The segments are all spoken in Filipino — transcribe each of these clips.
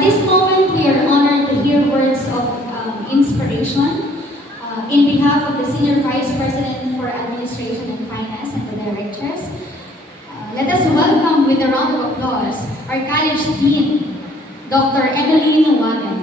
At this moment, we are honored to hear words of inspiration in behalf of the Senior Vice President for Administration and Finance and the Directors. Let us welcome with a round of applause our College Dean, Dr. Emeline Wagan.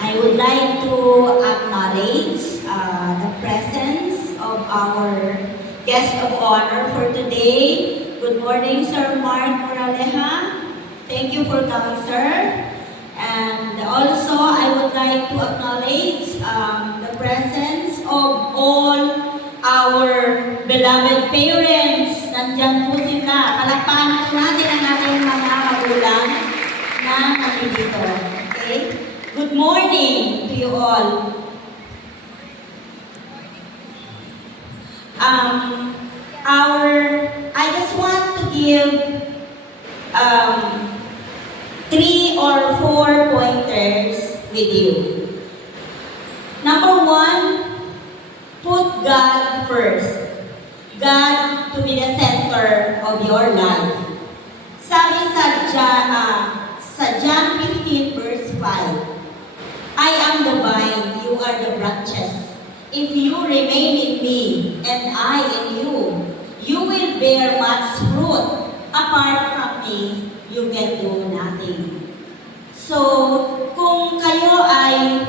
I would like to acknowledge the presence of our guest of honor for today. Good morning, Sir Mark Moraleja. Thank you for coming, sir. And also, I would like to acknowledge the presence of all our beloved parents. Nandiyan po sila. Palakpakan natin ang ating mga magulang na nandito. Okay? Good morning to you all. I just want to give 3 or 4 pointers with you. Number 1, put God first. God to be the center of your life. Sabi sa John 15 verse 5, I am the vine, you are the branches. If you remain in me, and I in you, you will bear much fruit. Apart from me, you can do nothing. So, kung kayo ay,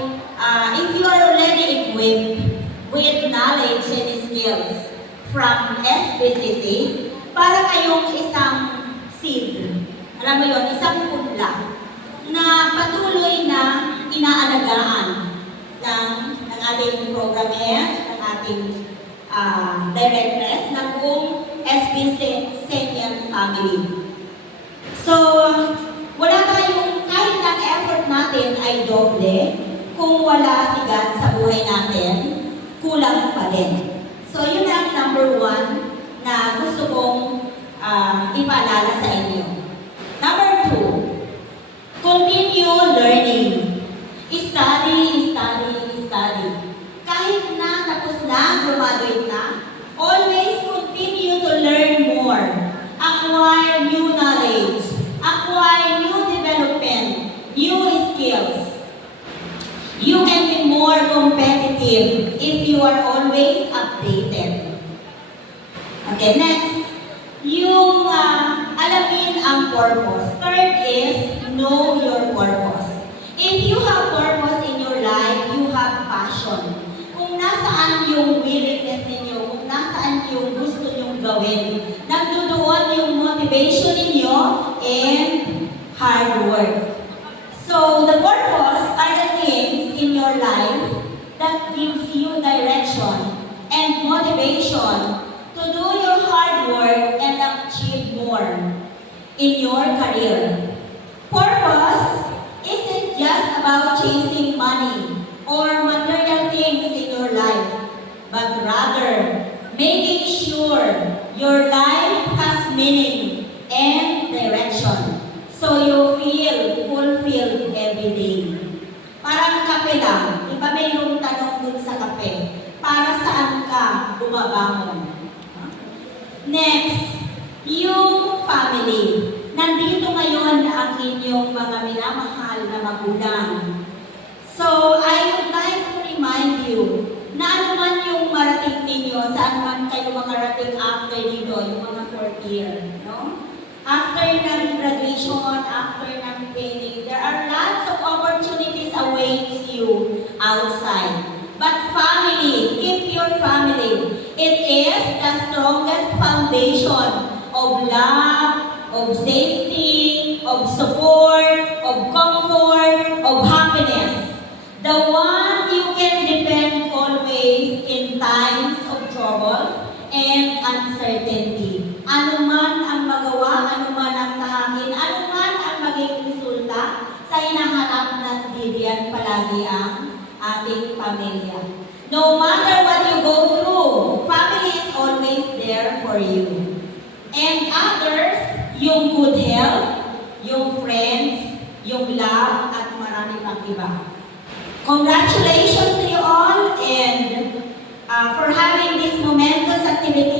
if you are already equipped with knowledge and skills from SBCC, para kayong isang seed, alam mo yun, isang punla, na patuloy na inaalagaan ng ating programmer, ng ating directress, ng buong SBC Senior Family. So, wala tayong, kahit ang effort natin ay doble, kung wala si God sa buhay natin, kulang pa din. So, yun ang number 1 na gusto kong ipaalala sa inyo. Number 2, continue learning. Study. Kahit na tapos na, graduate na, always continue to learn more. Acquire new knowledge. Acquire new development. New skills. You can be more competitive if you are always updated. Okay, next. Yung alamin ang purpose. Third is, know your purpose. If you have purpose in your life, you have passion. Kung nasaan yung willingness ninyo, kung nasaan yung gusto nyong gawin, nagdudoon yung motivation ninyo and hard work. So, the purpose are the things in your life that gives you direction and motivation to do your hard work and achieve more in your career. Purpose isn't just about chasing money or material things in your life, but rather making sure your life has meaning and direction so you feel fulfilled every day. Parang kape lang, di ba mayroong tanong dun sa kape? Para saan ka bumabangon? Next, yung family. Nandito ngayon ang inyong mga minamahal na magulang. So, I would like to remind you na ano man yung marating ninyo, saan man kayo makarating after dito, yung mga 4th year, no? After ng graduation, after ng training, there are lots of opportunities awaits you outside. But family, keep your family. It is the strongest foundation of love, of safety, of support, of comfort, of happiness. The one you can depend always in times of trouble and uncertainty. Ano man ang magawa, ano man ang tahakin, ano man ang maging resulta, sa inaharap ng didiyan palagi ang ating pamilya. No matter what you go through, family is always there for you. And others, yung good health, yung friends, yung love, at marami pang iba. Congratulations to for having this momentous activity